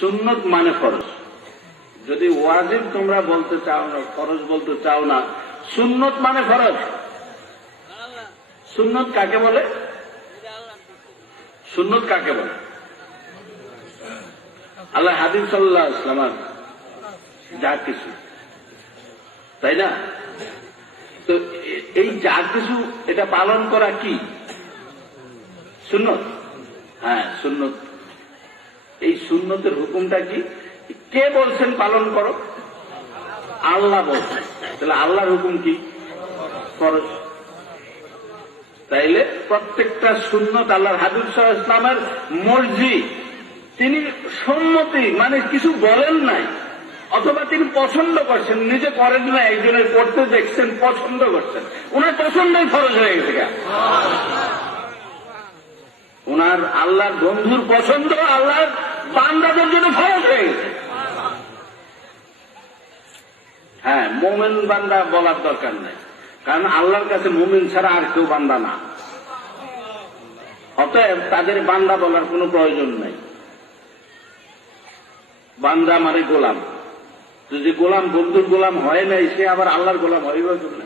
সুন্নত মানে ফরজ। যদি ওয়াজিব তোমরা বলতে চাও না, ফরজ বলতে চাও না, সুন্নত মানে ফরজ। সুন্নত কাকে বলে? সুন্নত কাকে বলে? আল্লাহ হাবিব সাল্লাহ ইসলামার যা কিছু। তাই না? তো এই যা কিছু, এটা পালন করা কি? সুন্নত। হ্যাঁ সুন্নত। সুন্নতের হুকুমটা কি? কে বলছেন পালন করো? আল্লাহ বলছেন। তাহলে আল্লাহর হুকুম কি? ফরজ তাইলে প্রত্যেকটা সুন্নত আল্লাহর হাবিব সাল্লাহ ইসলামের মর্জি। তিনি সম্মতি মানে কিছু বলেন নাই, অথবা তিনি পছন্দ করছেন, নিজে করেন না একজনের করতে দেখছেন, পছন্দ করছেন। ওনার পছন্দই ফরজ হয়ে গেছে ওনার আল্লাহর বন্ধুর পছন্দ, আল্লাহর বান্দাদের জন্য ফরজ হয়ে গেছে হ্যাঁ মোমেন বান্দা বলার দরকার নাই। কারণ আল্লাহর কাছে মোমেন ছাড়া আর কেউ বান্দা না। অতএব তাদের বান্দা বলার কোনো প্রয়োজন নাই। বান্দা মানে গোলাম। যদি গোলাম, বন্ধুর গোলাম হয় নাই, সে আবার আল্লাহর গোলাম হইবার জন্য।